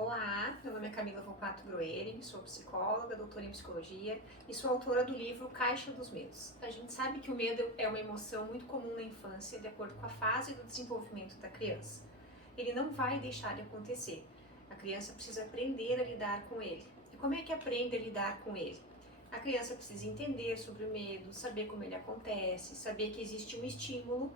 Olá, meu nome é Camila Volpato Groeri, sou psicóloga, doutora em psicologia e sou autora do livro Caixa dos Medos. A gente sabe que o medo é uma emoção muito comum na infância, de acordo com a fase do desenvolvimento da criança. Ele não vai deixar de acontecer. A criança precisa aprender a lidar com ele. E como é que aprende a lidar com ele? A criança precisa entender sobre o medo, saber como ele acontece, saber que existe um estímulo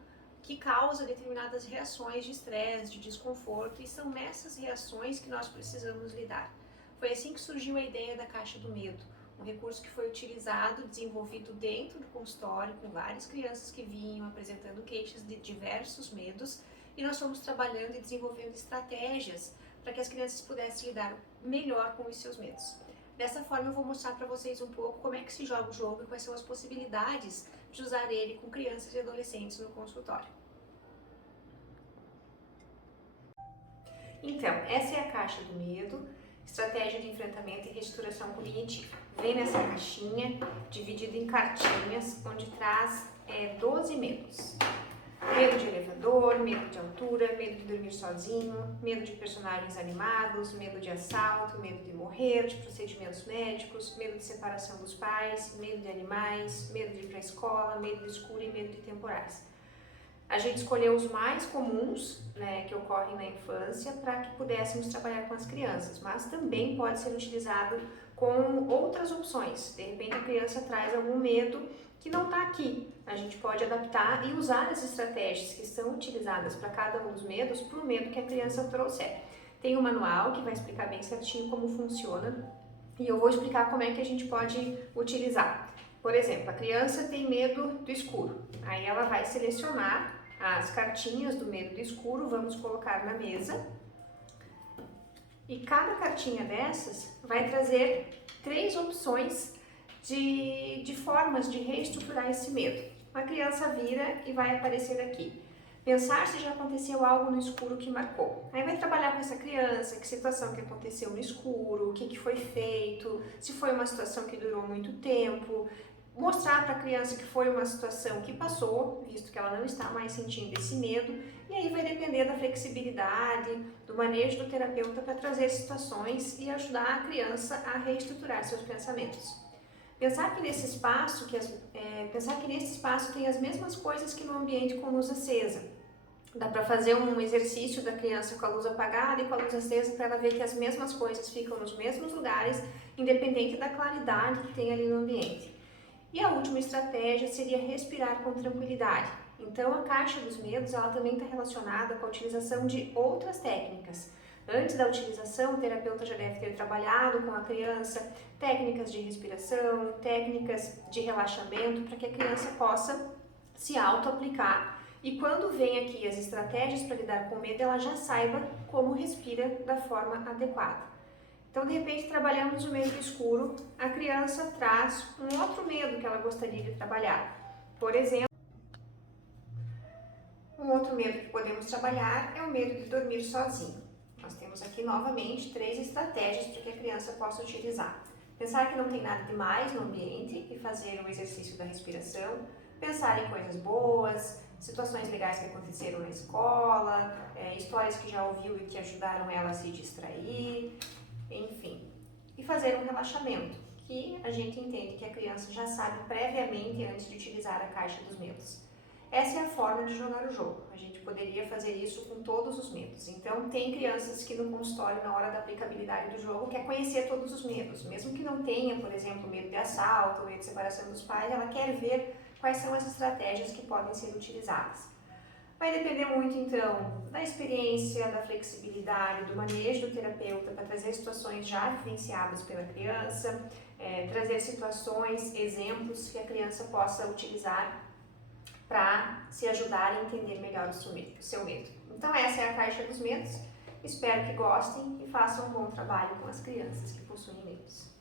que causa determinadas reações de estresse, de desconforto, e são nessas reações que nós precisamos lidar. Foi assim que surgiu a ideia da Caixa do Medo, um recurso que foi utilizado, desenvolvido dentro do consultório, com várias crianças que vinham apresentando queixas de diversos medos, e nós fomos trabalhando e desenvolvendo estratégias para que as crianças pudessem lidar melhor com os seus medos. Dessa forma eu vou mostrar para vocês um pouco como é que se joga o jogo e quais são as possibilidades de usar ele com crianças e adolescentes no consultório. Então, essa é a Caixa do Medo, estratégia de enfrentamento e reestruturação cognitiva. Vem nessa caixinha, dividida em cartinhas, onde traz 12 medos. Medo de elevador, medo de altura, medo de dormir sozinho, medo de personagens animados, medo de assalto, medo de morrer, de procedimentos médicos, medo de separação dos pais, medo de animais, medo de ir para a escola, medo de escuro e medo de temporais. A gente escolheu os mais comuns, que ocorrem na infância, para que pudéssemos trabalhar com as crianças, mas também pode ser utilizado com outras opções. De repente a criança traz algum medo que não está aqui. A gente pode adaptar e usar as estratégias que são utilizadas para cada um dos medos para o medo que a criança trouxer. Tem um manual que vai explicar bem certinho como funciona e eu vou explicar como é que a gente pode utilizar. Por exemplo, a criança tem medo do escuro, aí ela vai selecionar as cartinhas do medo do escuro, vamos colocar na mesa e cada cartinha dessas vai trazer 3 opções de formas de reestruturar esse medo. A criança vira e vai aparecer aqui. Pensar se já aconteceu algo no escuro que marcou. Aí vai trabalhar com essa criança, que situação que aconteceu no escuro, o que foi feito, se foi uma situação que durou muito tempo. Mostrar para a criança que foi uma situação que passou, visto que ela não está mais sentindo esse medo, e aí vai depender da flexibilidade, do manejo do terapeuta para trazer situações e ajudar a criança a reestruturar seus pensamentos. Pensar que nesse espaço tem as mesmas coisas que no ambiente com luz acesa. Dá para fazer um exercício da criança com a luz apagada e com a luz acesa para ela ver que as mesmas coisas ficam nos mesmos lugares, independente da claridade que tem ali no ambiente. E a última estratégia seria respirar com tranquilidade. Então a Caixa dos Medos ela também está relacionada com a utilização de outras técnicas. Antes da utilização, o terapeuta já deve ter trabalhado com a criança técnicas de respiração, técnicas de relaxamento, para que a criança possa se auto-aplicar e quando vem aqui as estratégias para lidar com o medo, ela já saiba como respira da forma adequada. Então, de repente, trabalhamos o medo escuro, a criança traz um outro medo que ela gostaria de trabalhar. Por exemplo, um outro medo que podemos trabalhar é o medo de dormir sozinho. Nós temos aqui novamente 3 estratégias para que a criança possa utilizar. Pensar que não tem nada demais no ambiente e fazer o exercício da respiração. Pensar em coisas boas, situações legais que aconteceram na escola, histórias que já ouviu e que ajudaram ela a se distrair, enfim. E fazer um relaxamento, que a gente entende que a criança já sabe previamente antes de utilizar a Caixa dos Medos. Essa é a forma de jogar o jogo. A gente poderia fazer isso com todos os medos. Então, tem crianças que no consultório, na hora da aplicabilidade do jogo, quer conhecer todos os medos. Mesmo que não tenha, por exemplo, medo de assalto ou medo de separação dos pais, ela quer ver quais são as estratégias que podem ser utilizadas. Vai depender muito, então, da experiência, da flexibilidade, do manejo do terapeuta para trazer situações já vivenciadas pela criança, trazer situações, exemplos que a criança possa utilizar para se ajudar a entender melhor o seu medo. Então essa é a Caixa dos Medos, espero que gostem e façam um bom trabalho com as crianças que possuem medos.